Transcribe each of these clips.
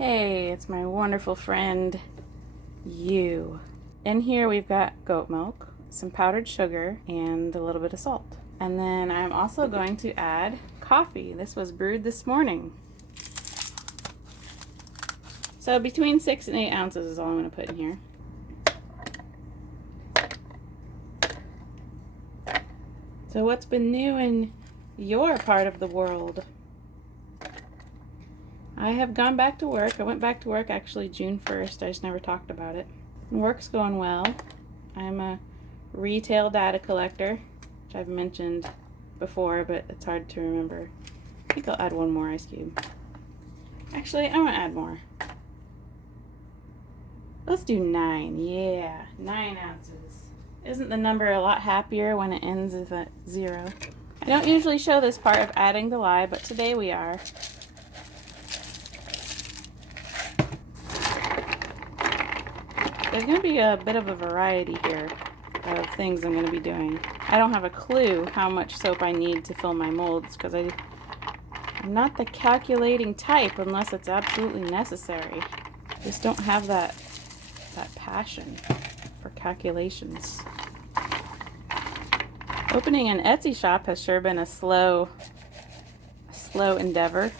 Hey, it's my wonderful friend, you. In here we've got goat milk, some powdered sugar, and a little bit of salt. And then I'm also going to add coffee. This was brewed this morning. So between 6 and 8 ounces is all I'm going to put in here. So what's been new in your part of the world? I have gone back to work. I went back to work actually June 1st. I just never talked about it. And work's going well. I'm a retail data collector, which I've mentioned before, but it's hard to remember. I think I'll add one more ice cube. Actually, I'm gonna add more. Let's do 9. Yeah, 9 ounces. Isn't the number a lot happier when it ends with a 0? I don't usually show this part of adding the lye, but today we are. There's going to be a bit of a variety here of things I'm going to be doing. I don't have a clue how much soap I need to fill my molds because I'm not the calculating type unless it's absolutely necessary. I just don't have that passion for calculations. Opening an Etsy shop has sure been a slow endeavor.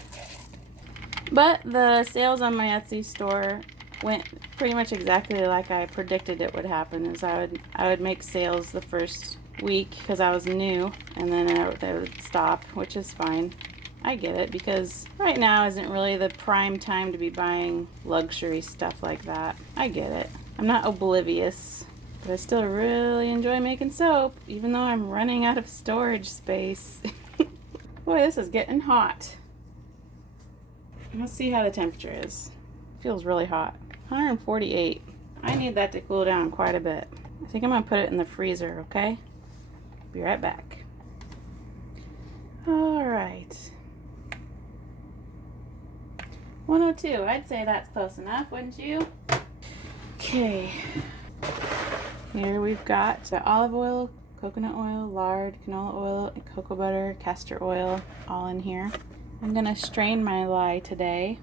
But the sales on my Etsy store went pretty much exactly like I predicted it would happen. Is I would make sales the first week because I was new, and then they would stop, which is fine. I get it because right now isn't really the prime time to be buying luxury stuff like that. I get it. I'm not oblivious, but I still really enjoy making soap, even though I'm running out of storage space. Boy, this is getting hot. Let's see how the temperature is. Feels really hot. 148. I need that to cool down quite a bit. I think I'm gonna put it in the freezer, okay? Be right back. All right. 102. I'd say that's close enough, wouldn't you? Okay. Here we've got the olive oil, coconut oil, lard, canola oil, and cocoa butter, castor oil, all in here. I'm gonna strain my lye today.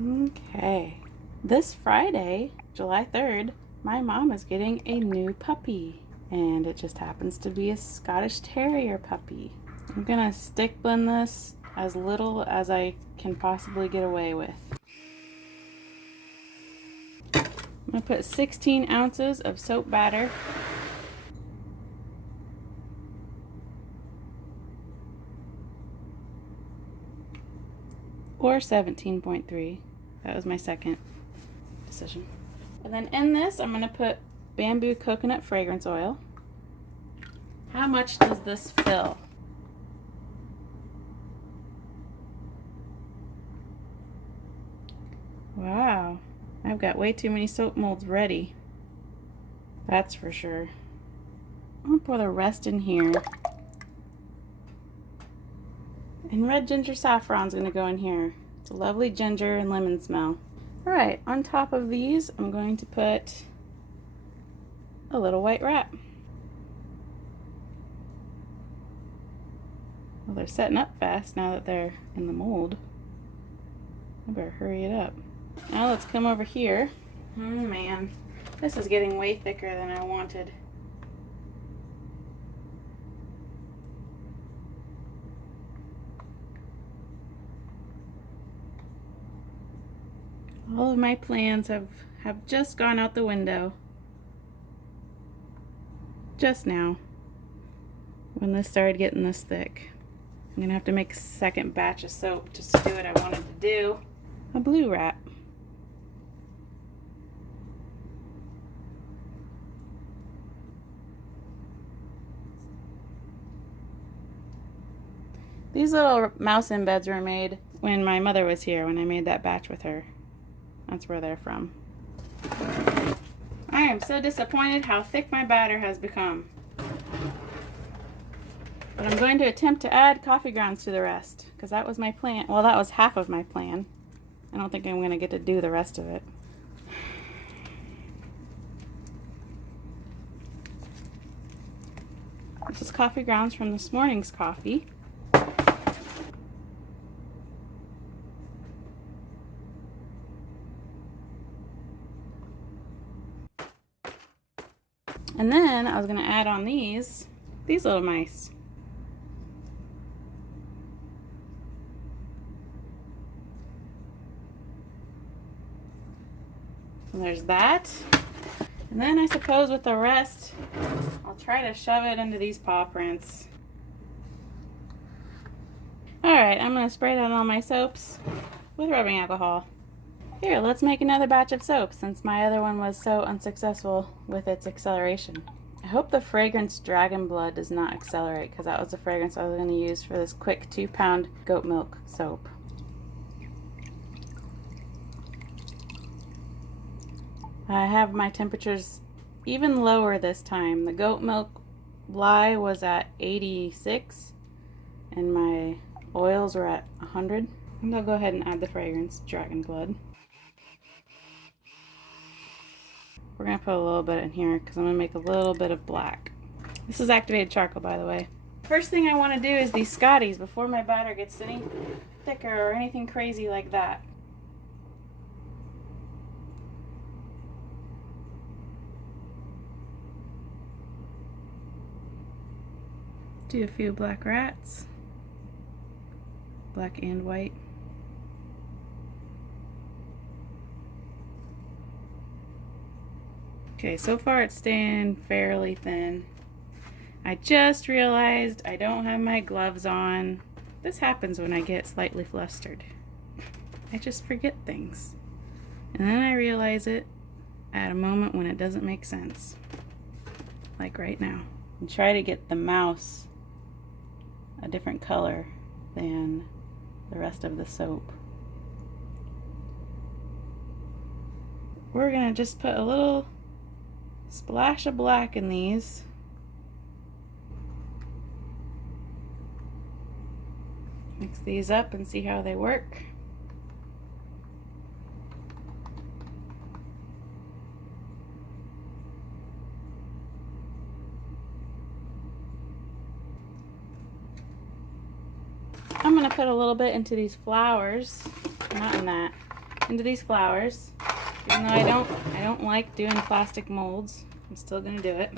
Okay. This Friday, July 3rd, my mom is getting a new puppy, and it just happens to be a Scottish Terrier puppy. I'm gonna stick blend this as little as I can possibly get away with. I'm gonna put 16 ounces of soap batter. Or 17.3. That was my second decision. And then in this, I'm gonna put bamboo coconut fragrance oil. How much does this fill? Wow, I've got way too many soap molds ready. That's for sure. I'm gonna pour the rest in here. And red ginger saffron's gonna go in here. It's a lovely ginger and lemon smell. All right, on top of these, I'm going to put a little white wrap. Well, they're setting up fast now that they're in the mold. I better hurry it up. Now let's come over here. Oh man, this is getting way thicker than I wanted. All of my plans have just gone out the window. Just now, when this started getting this thick. I'm gonna have to make a second batch of soap just to do what I wanted to do. A blue wrap. These little mouse embeds were made when my mother was here, when I made that batch with her. That's where they're from. I am so disappointed how thick my batter has become. But I'm going to attempt to add coffee grounds to the rest, because that was my plan. Well, that was half of my plan. I don't think I'm going to get to do the rest of it. This is coffee grounds from this morning's coffee. And then I was going to add on these little mice. So there's that. And then I suppose with the rest, I'll try to shove it into these paw prints. Alright, I'm going to spray down all my soaps with rubbing alcohol. Here, let's make another batch of soap since my other one was so unsuccessful with its acceleration. I hope the fragrance Dragon Blood does not accelerate, because that was the fragrance I was going to use for this quick 2-pound goat milk soap. I have my temperatures even lower this time. The goat milk lye was at 86 and my oils were at 100. And I'll go ahead and add the fragrance Dragon Blood. We're going to put a little bit in here because I'm going to make a little bit of black. This is activated charcoal, by the way. First thing I want to do is these Scotties before my batter gets any thicker or anything crazy like that. Do a few black rats. Black and white. Okay, so far it's staying fairly thin. I just realized I don't have my gloves on. This happens when I get slightly flustered. I just forget things. And then I realize it at a moment when it doesn't make sense. Like right now. And try to get the mouse a different color than the rest of the soap. We're gonna just put a little splash of black in these. Mix these up and see how they work. I'm gonna put a little bit into these flowers, not in that, into these flowers. Even though I don't like doing plastic molds, I'm still gonna do it.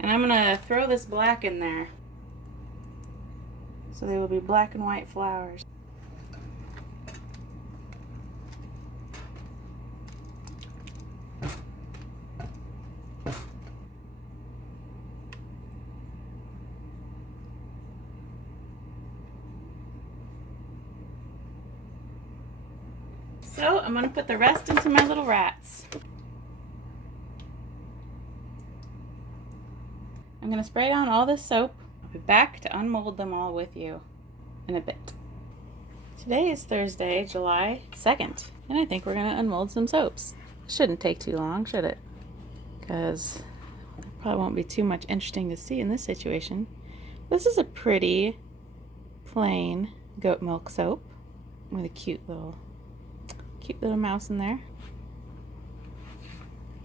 And I'm gonna throw this black in there. So they will be black and white flowers. So I'm going to put the rest into my little rats. I'm going to spray down all this soap. I'll be back to unmold them all with you in a bit. Today is Thursday, July 2nd, and I think we're going to unmold some soaps. Shouldn't take too long, should it? Because there probably won't be too much interesting to see in this situation. This is a pretty plain goat milk soap with a cute little mouse in there.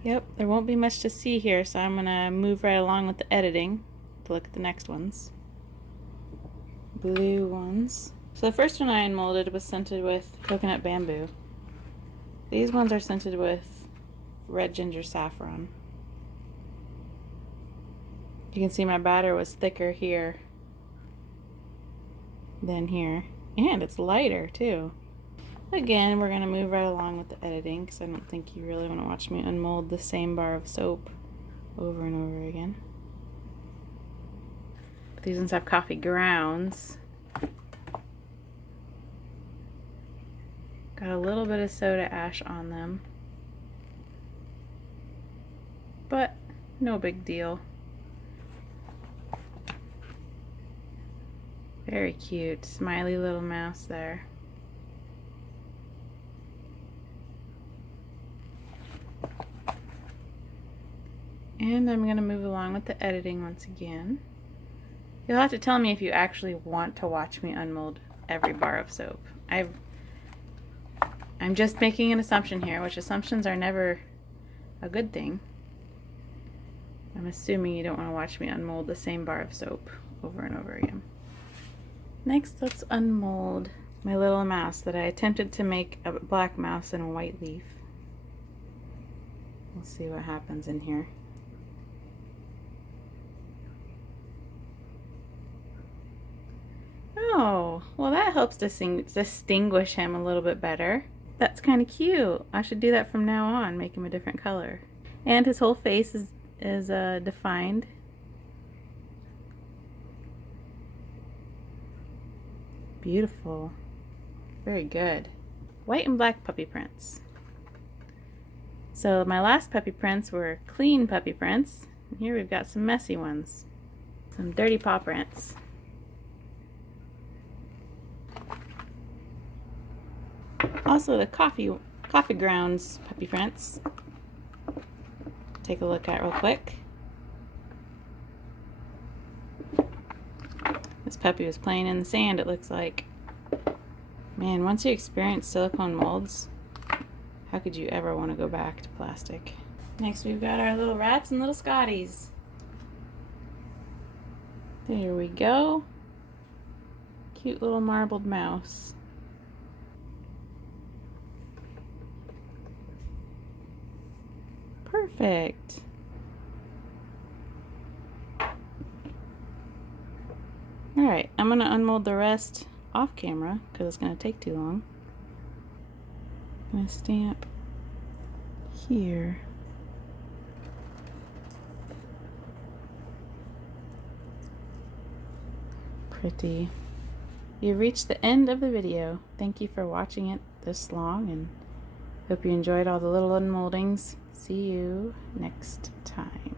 Yep, there won't be much to see here, so I'm gonna move right along with the editing to look at the next ones. Blue ones. So the first one I unmolded was scented with coconut bamboo. These ones are scented with red ginger saffron. You can see my batter was thicker here than here, and it's lighter too. Again, we're going to move right along with the editing because I don't think you really want to watch me unmold the same bar of soap over and over again. But these ones have coffee grounds. Got a little bit of soda ash on them. But no big deal. Very cute, smiley little mouse there. And I'm going to move along with the editing once again. You'll have to tell me if you actually want to watch me unmold every bar of soap. I'm just making an assumption here, which assumptions are never a good thing. I'm assuming you don't want to watch me unmold the same bar of soap over and over again. Next, let's unmold my little mouse that I attempted to make a black mouse and a white leaf. We'll see what happens in here. Oh, well that helps distinguish him a little bit better. That's kind of cute. I should do that from now on, make him a different color. And his whole face is defined. Beautiful. Very good. White and black puppy prints. So my last puppy prints were clean puppy prints. And here we've got some messy ones. Some dirty paw prints. Also the coffee grounds puppy prints. Take a look at real quick. This puppy was playing in the sand, it looks like. Man, once you experience silicone molds, how could you ever want to go back to plastic? Next we've got our little rats and little Scotties. There we go. Cute little marbled mouse. Perfect. Alright, I'm going to unmold the rest off camera because it's going to take too long. I'm going to stamp here. Pretty. You've reached the end of the video. Thank you for watching it this long, and hope you enjoyed all the little unmoldings. See you next time.